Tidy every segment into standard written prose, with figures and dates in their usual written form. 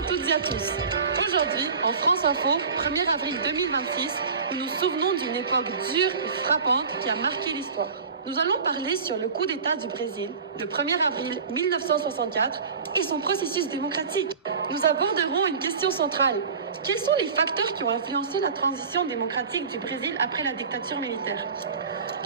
à toutes et à tous. Aujourd'hui, en France Info, 1er avril 2026, nous nous souvenons d'une époque dure et frappante qui a marqué l'histoire. Nous allons parler sur le coup d'État du Brésil, le 1er avril 1964, et son processus démocratique. Nous aborderons une question centrale. Quels sont les facteurs qui ont influencé la transition démocratique du Brésil après la dictature militaire?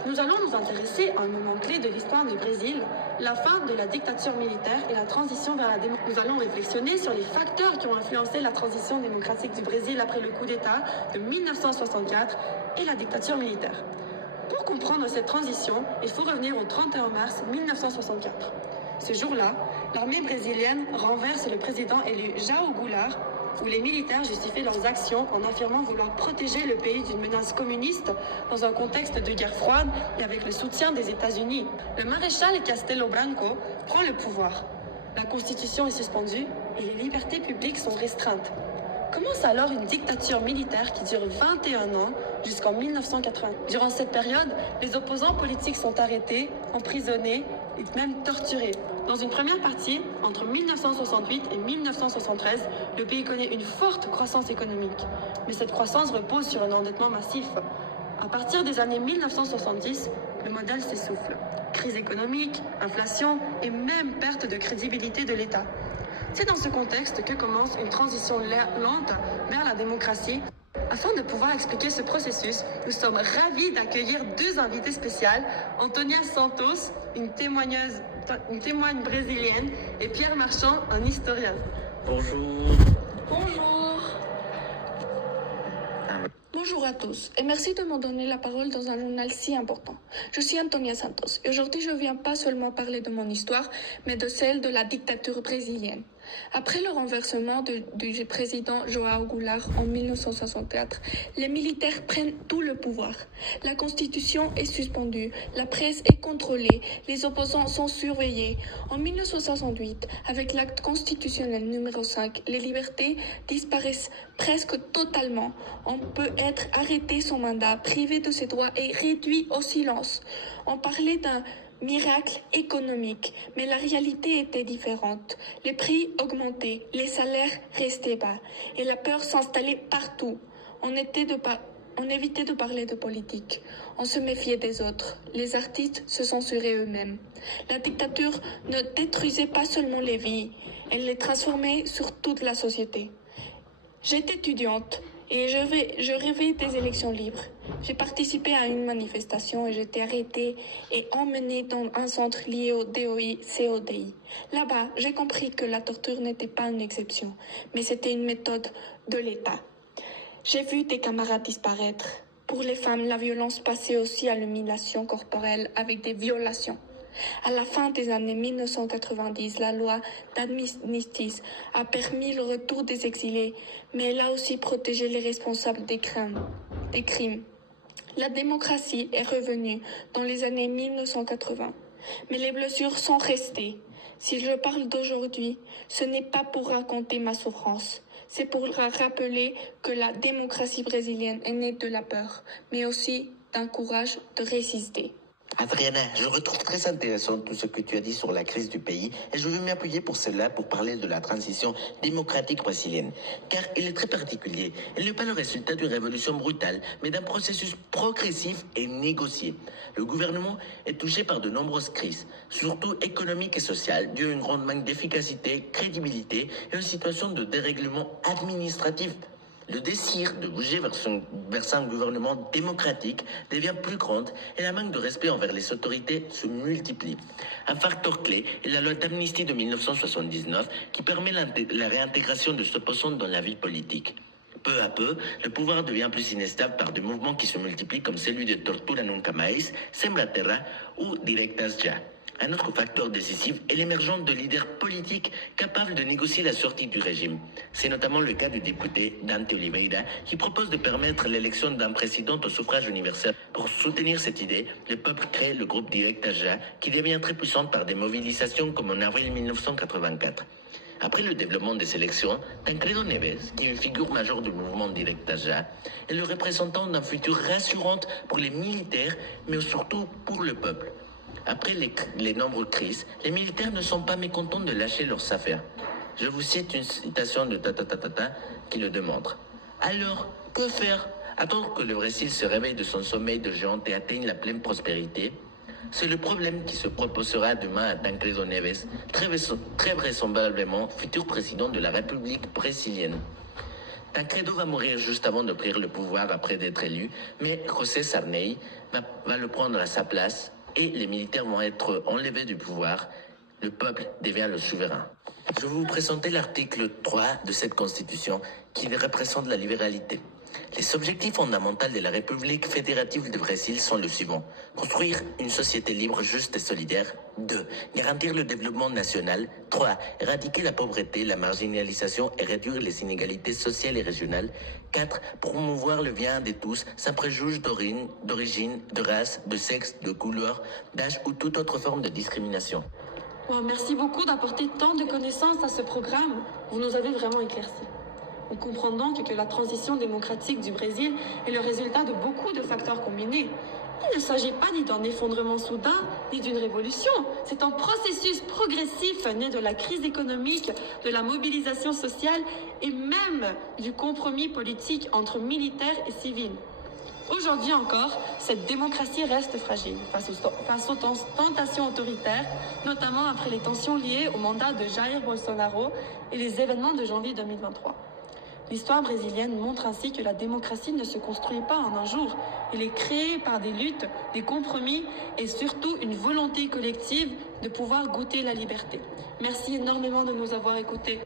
Nous allons nous intéresser à un moment clé de l'histoire du Brésil, la fin de la dictature militaire et la transition vers la démocratie. Nous allons réflexionner sur les facteurs qui ont influencé la transition démocratique du Brésil après le coup d'État de 1964 et la dictature militaire. Pour comprendre cette transition, il faut revenir au 31 mars 1964. Ce jour-là, l'armée brésilienne renverse le président élu João Goulart, où les militaires justifient leurs actions en affirmant vouloir protéger le pays d'une menace communiste dans un contexte de guerre froide et avec le soutien des États-Unis. Le maréchal Castelo Branco prend le pouvoir. La constitution est suspendue et les libertés publiques sont restreintes. Commence alors une dictature militaire qui dure 21 ans jusqu'en 1980. Durant cette période, les opposants politiques sont arrêtés, emprisonnés et même torturés. Dans une première partie, entre 1968 et 1973, le pays connaît une forte croissance économique. Mais cette croissance repose sur un endettement massif. À partir des années 1970, le modèle s'essouffle. Crise économique, inflation et même perte de crédibilité de l'État. C'est dans ce contexte que commence une transition lente vers la démocratie. Afin de pouvoir expliquer ce processus, nous sommes ravis d'accueillir deux invités spéciales, Antonia Santos, une témoigne brésilienne, et Pierre Marchand, un historien. Bonjour. Bonjour. Bonjour à tous et merci de me donner la parole dans un journal si important. Je suis Antonia Santos et aujourd'hui je viens pas seulement parler de mon histoire, mais de celle de la dictature brésilienne. Après le renversement du président João Goulart en 1964, les militaires prennent tout le pouvoir. La constitution est suspendue, la presse est contrôlée, les opposants sont surveillés. En 1968, avec l'acte constitutionnel numéro 5, les libertés disparaissent presque totalement. On peut être arrêté sans mandat, privé de ses droits et réduit au silence. On parlait d'un miracle économique, mais la réalité était différente. Les prix augmentaient, les salaires restaient bas et la peur s'installait partout. On évitait de parler de politique. On se méfiait des autres. Les artistes se censuraient eux-mêmes. La dictature ne détruisait pas seulement les vies, elle les transformait sur toute la société. J'étais étudiante et je rêvais des élections libres. J'ai participé à une manifestation et j'étais arrêtée et emmenée dans un centre lié au DOI-CODI. Là-bas, j'ai compris que la torture n'était pas une exception, mais c'était une méthode de l'État. J'ai vu des camarades disparaître. Pour les femmes, la violence passait aussi à l'humiliation corporelle avec des violations. À la fin des années 1990, la loi d'amnistie a permis le retour des exilés, mais elle a aussi protégé les responsables des crimes. La démocratie est revenue dans les années 1980, mais les blessures sont restées. Si je parle d'aujourd'hui, ce n'est pas pour raconter ma souffrance, c'est pour rappeler que la démocratie brésilienne est née de la peur, mais aussi d'un courage de résister. Adriana, je retrouve très intéressant tout ce que tu as dit sur la crise du pays et je veux m'appuyer pour cela pour parler de la transition démocratique brésilienne. Car il est très particulier. Elle n'est pas le résultat d'une révolution brutale, mais d'un processus progressif et négocié. Le gouvernement est touché par de nombreuses crises, surtout économiques et sociales, dues à une grande manque d'efficacité, crédibilité et une situation de dérèglement administratif. Le désir de bouger vers un gouvernement démocratique devient plus grand et la manque de respect envers les autorités se multiplie. Un facteur clé est la loi d'amnistie de 1979 qui permet la réintégration de opposants dans la vie politique. Peu à peu, le pouvoir devient plus inestable par des mouvements qui se multiplient comme celui de Tortura Nunca Mais, Sembra Terra ou Diretas Já. Un autre facteur décisif est l'émergence de leaders politiques capables de négocier la sortie du régime. C'est notamment le cas du député Dante Oliveira qui propose de permettre l'élection d'un président au suffrage universel. Pour soutenir cette idée, le peuple crée le groupe Diretas Já qui devient très puissant par des mobilisations comme en avril 1984. Après le développement des élections, Tancredo Neves, qui est une figure majeure du mouvement Diretas Já, est le représentant d'un futur rassurant pour les militaires, mais surtout pour le peuple. Après les nombreuses crises, les militaires ne sont pas mécontents de lâcher leurs affaires. Je vous cite une citation de Tata qui le démontre. Alors, que faire? Attendre que le Brésil se réveille de son sommeil de géant et atteigne la pleine prospérité? C'est le problème qui se proposera demain à Tancredo Neves, très vraisemblablement futur président de la République brésilienne. Tancredo va mourir juste avant de prendre le pouvoir après d'être élu, mais José Sarney va le prendre à sa place et les militaires vont être enlevés du pouvoir. Le peuple devient le souverain. Je vais vous présenter l'article 3 de cette constitution qui représente la libéralité. Les objectifs fondamentaux de la République fédérative du Brésil sont les suivants. Construire une société libre, juste et solidaire. 2. Garantir le développement national. 3. Éradiquer la pauvreté, la marginalisation et réduire les inégalités sociales et régionales. 4. Promouvoir le bien de tous, sans préjuge d'origine, de race, de sexe, de couleur, d'âge ou toute autre forme de discrimination. Wow, merci beaucoup d'apporter tant de connaissances à ce programme. Vous nous avez vraiment éclaircis. On comprend donc que la transition démocratique du Brésil est le résultat de beaucoup de facteurs combinés. Il ne s'agit pas ni d'un effondrement soudain, ni d'une révolution. C'est un processus progressif né de la crise économique, de la mobilisation sociale et même du compromis politique entre militaires et civils. Aujourd'hui encore, cette démocratie reste fragile face aux tentations autoritaires, notamment après les tensions liées au mandat de Jair Bolsonaro et les événements de janvier 2023. L'histoire brésilienne montre ainsi que la démocratie ne se construit pas en un jour. Elle est créée par des luttes, des compromis et surtout une volonté collective de pouvoir goûter la liberté. Merci énormément de nous avoir écoutés.